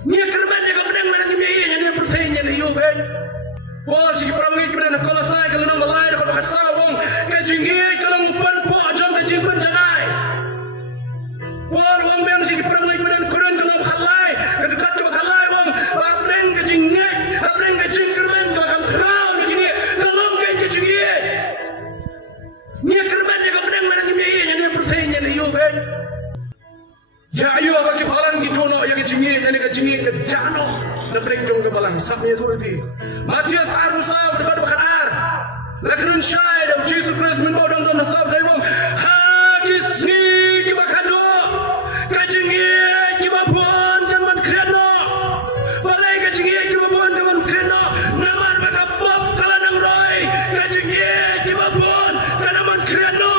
Nia kerban dia kepadang mana ni biaya yang pertanyaan ni yo ben. Wah si perangai kepada nak kalau saya kalau nak balai kalau kasar wong kajingi kalau umpan po jom kajimpan janai. Wah wong bang si perangai kepada Quran kalau halai kedekat ke halai wong abreng kajingi abreng kajing kerban ke kam kerau begini kalau kajingi. Nia kerban dia kepadang mana ni biaya yang pertanyaan ni yo ben. Jayu apa ke balang gitu no yang kejingi ke jano na break jong ke balang sampai itu di Matias Arusa berkata bakar lakrun syai dan Jesus Christ menbodong dan nasab dari wong hadis ni kibakado kejingi kibabon jangan kreno balai kejingi kibabon jangan kreno namar bakapop kalanang roy kejingi kibabon kanaman kreno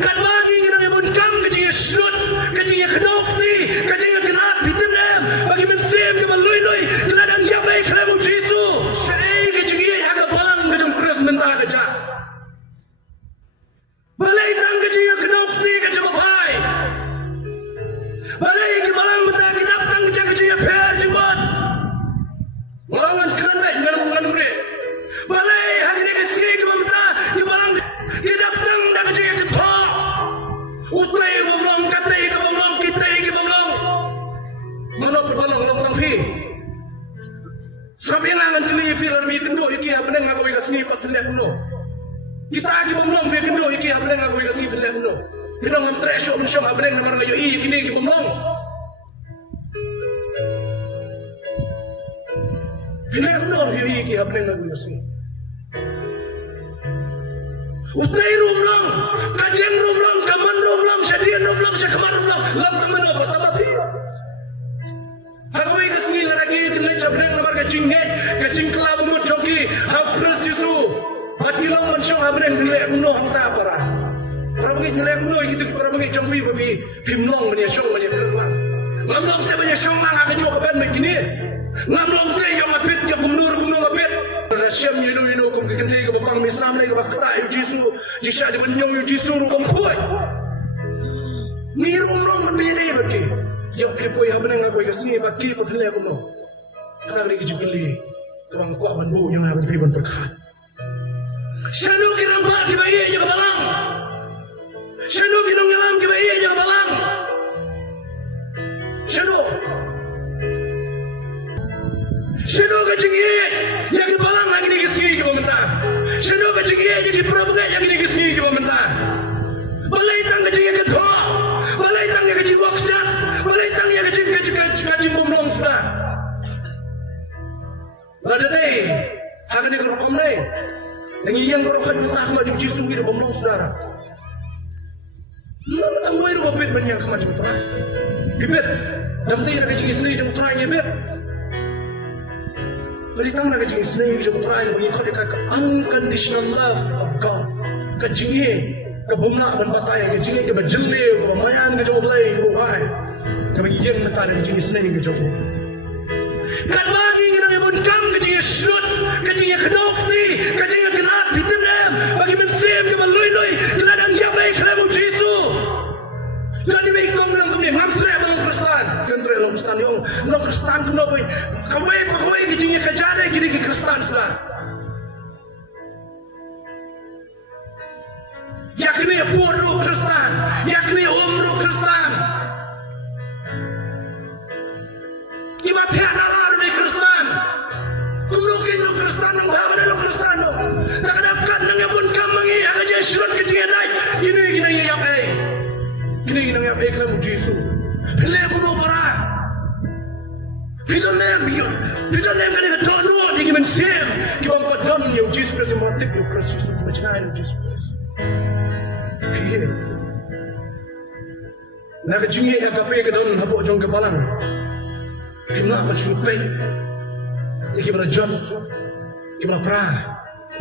kan bagi kita yang boncam kejingi sud kejingi kedok ni kejingi kenat bidem bagi mensim ke balui-lui keladang yang baik kelamu Jesu syai kejingi agak balang kejong keras mentah kejak balai tang kejingi kedok ni kejang bapai balai ke balang mentah kinap tang kejingi per jembat lawan keren baik dengan mereka balai hari ni kesini ke mentah ke balang kinap tang dah kejingi ketok utai bomlong katai ke bomlong kitai ke bomlong mana perbalang long pi sabi ngangan tuli filar mi kendo iki apne ngago ika sini patlek no kita agi bomlong pi kendo iki apne ngago ika sini patlek no kendo ngam tresho mensyong apne namar ngayo i kini ki bomlong pilek no yo iki apne ngago ika sini utai rumlong kajeng rumlong kaman rumlong syadian rumlong syakaman rumlong lam taman apa tamat hi Hagawai kasih lagi kena cabreng namar kacing kelab mut joki hafres Yesu hatilang mensyong abreng dilek muno hamta para perabagi dilek muno gitu perabagi jampi babi pimlong menya syong menya kerlang ngamlong te menya syong lang akan juga ben begini ngamlong te yang mapit yang kumnur mapit rasyam yinu kum kekentri ke babang Islam lagi bakta Yesu jisha di benyo Yesu rum kuat ni rumlong menjadi bagi yang terpoi habang aku ikasni bagi pathle aku no karena lagi jubili kawang kuat banbu yang habang piban berkat syanu kiramba ki bayi yang balang syanu kinong ngalam ki bayi yang balang syanu kajingi yang ki balang lagi ni kesini ki bamenta syanu kajingi yang ki prabuga yang ni kesini ki bamenta balai tang kajingi ke tho balai tang yang kajingi wakjat balai tang yang kajing bomlong sudah. Lada deh, hak ni kerokom deh. Dengan yang kerokan mentah maju Yesus kita bomlong saudara. Mana tangguh itu bapit banyak semacam itu. Gibet, jam tiga kajing istri jam terakhir gibet. Beri tang nak kajing istri jam terakhir mengikut dekat unconditional love of God. Kajing kebumna dan bataya kajing ke berjeli, kemayan ke jauh belai, bukai. Kami yang mentah dari jenis ini ke jauh. Kan bagi kita yang boncam kecing sud, kecing kedok ni, kecing kenat bidem bagi mensim ke balui-lui keladang yang baik kelamu Jesu. Jadi baik kau bilang kami ngamtre orang Kristen, ngamtre orang Kristen yang orang Kristen kena baik. Kawai kecingnya kejadian kini ke Kristen sudah. Yakni puru Kristen, yakni umru Kristen. Kibat hanarar ni Kristen. Kulukin lo Kristen nang bawa lo Kristen lo. Tak dapat nang yapun kamangi aga Yesus kecing dai. Gini yang ai. Gini yang ai kelamu Yesus. Pele kuno para. Pidolem kan dia tono di gimen sim. Kibam padam yo Yesus Kristus matip yo Kristus macam ai Yesus Kristus. Kiye. Nak jingi agape ke don habuk jong ke balang. Pimla bersyukur, iki berjam, iki berperang.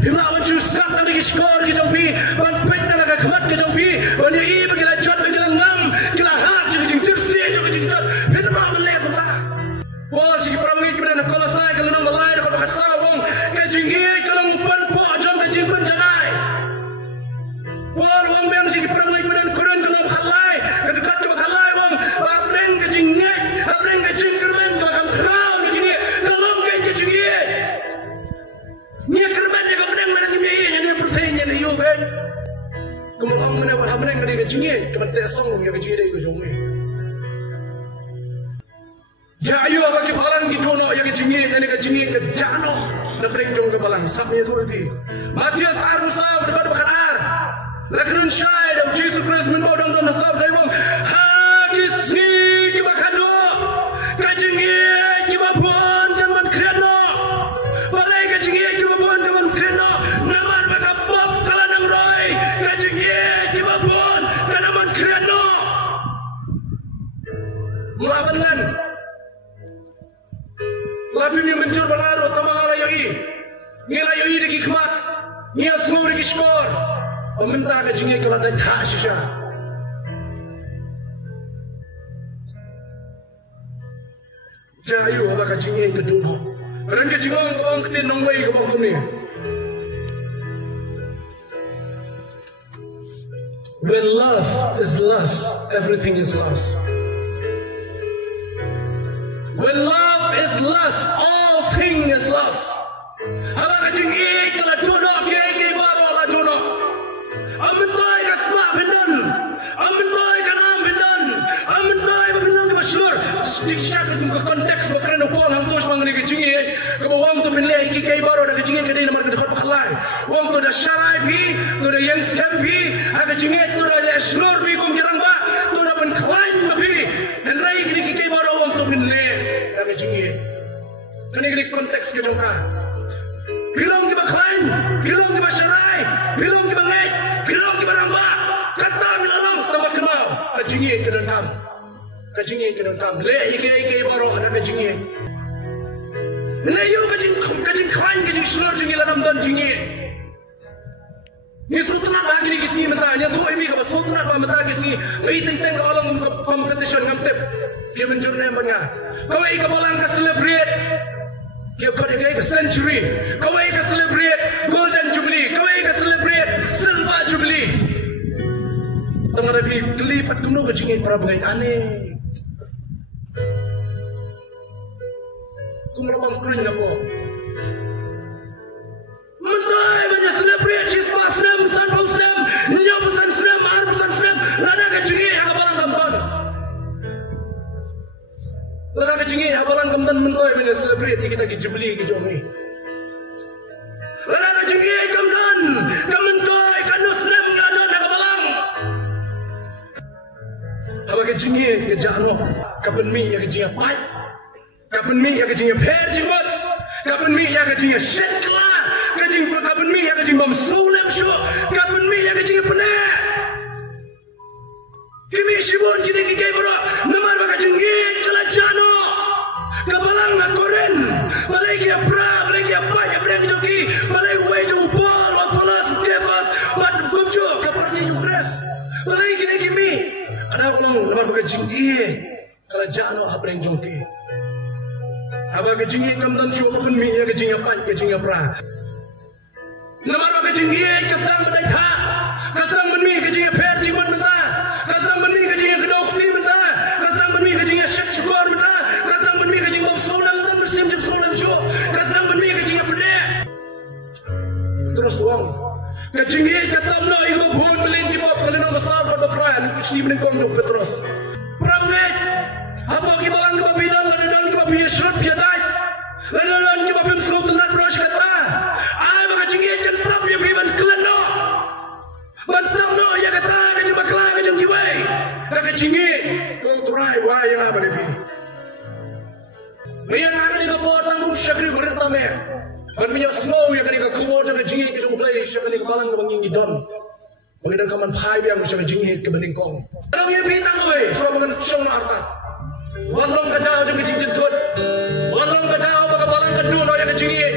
Pimla berjusap tadi skor ke jampi, ban peta nak kemat ke jampi, ban i bergerak jat bergerak ngam, gerak hat jadi jersey jadi jat. Pimla berleh kota. Wah si perangai kepada kalau saya kalau nak balai kalau kasar wong kajingi kalau umpan po jam kajimpan janai. Wah wong bang si perangai kepada Quran kalau halai kedekat ke halai wong abreng kajingi jong ya kecil deh jong ni. Jayu apa kebalan gitu no ya kecil ni ke jano dapat jong kebalan sabnya tu itu. Matias arusam dekat bakar. Lakrun syai dan Jesus Christ menbawa dong nasab dari wong. Hadis ni kibakado kecil kibabon jangan kerana. Balai kecil kibabon jangan kerana. Namar bakabab kalau nang roy kecil kibabon jangan kerana. Melawan Lapin yang mencur pengaruh tamang alayoi. Ngilayoi di hikmat. Ngiasmu di skor. Pementah kecingnya kalau ada khasisya. Jayu apa kecingnya kedua. Kerana kecingnya kebang ketin nongway kebang kumni. When love is lost, everything is lost. When love is lost, all things is lost. Apa kacing kalau jodoh kaya baru lah jodoh. Amentoi kasma benan, amentoi kanam benan, amentoi benan kemasur. Dikisahkan ke konteks berkena pol hang terus mengenai kacing kebawang tu penilai kaya baru dan kacing kedai nomor kedua berkelai. Wang tu dah syarai pi, tu dah yang scam pi, kacing tu dah lesnor pi kum kirang ba, tu dah penkelai pi. Dan rai kaya baru wang tu penilai. Kini konteks ke jongka. Pilong ke baklain, pilong ke basyarai, pilong ke bangai, pilong ke baramba. Kata milalong tambah kenal. Kajingi ke dalam, kajingi ke dalam. Leh ike baru ada kajingi. Leyu kajing klain kajing sulur jingi dalam dan jingi. Ni sultan bagi ni kisi mentanya tu ini kalau sultan bagi mentah kisi. Ini tentang kalau competition ngamtep. Dia menjurna yang banyak. Kau ika balang ka celebrate. Kau ika century. Kau ika celebrate golden jubilee. Kau ika celebrate silver jubilee. Tengah lagi kelipat kuno kecingin para bengai aneh. Kumrabang kering apa? Mentai banyak celebrate chispa snap, sanpau snap, nyapusan snap, arpusan snap. Lada kecingin aka balang kampan. Lada kecingin abalan kamdan mentoy banyak celebrate kita ke jubilee ke jom ni. Lada kecingin kamdan mentoy kanus snap ngada nak abalang. Aba kecingin ke jano kapan mi ya kecingin pai. Kapan mi ya kecingin per jimat. Kapan mi ya kecingin shekla. Kapan mi ya kecingin bom sulap show. Kapan mi ya kecingin penek. Kimi sibun kita kikai bro. Namar baka cingit kala jano. Kabalang na koren. Balay kia pra, balay kia pa, kia breng joki. Balay uwe jo upol, wapolas, kefas. Mat kumjo, kaparci jukres. Balay kini kimi. Ada kolang namar baka cingit kala jano ha breng joki. Aba ka cingit kamdan show kapan mi ya ka cingit pa, ka cingit pra. Namar baka cingit kasang badai tha. Kasang menmi ka cingit per jimat menta. Kasang menmi ka cingit kedok ni menta. Kasang menmi ka cingit syek syukur menta. Kasang menmi ka cingit bom solam dan bersim jam solam show. Kasang menmi ka cingit pedek. Terus wang. Ka cingit katam no ibu bun belin kibab kalina besar pada peran. Kesti menengkong do Petrus. Prawet. Apa kibalang kibab bidang dan kibab yesrut piadai. Lalu kibab yesrut telan beras kata. Ai maka cingit kan tap yang kiban kelano. Bantang no ya kata kajang bakla kajang kiwai. Nak kacingit. Kau turai wah yang apa ni? Yang ada di bawah tanggung syakri berintame. Dan punya snow yang ada di kubur dan kacingit kajang play syakri kebalang kebangingi don. Mengenai kaman pai biang syakri kacingit kebaling kong. Kalau yang pitang oi, suruh mengen syong na harta. Walong kadau jam kacing jentut. Walong kadau baka balang kedua no yang kacingit.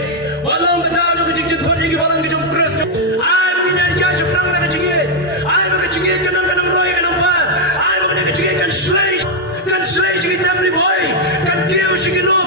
Walong kadau jam kacing jentut yang kebalang kajang keras. Ai mengenai jauh syukrang na kacingit. Ai baka kacingit kanang roy kanang pa. Ai baka kacingit kan slay. Kan slay sige tabli boy. Kan kiyo sige nom.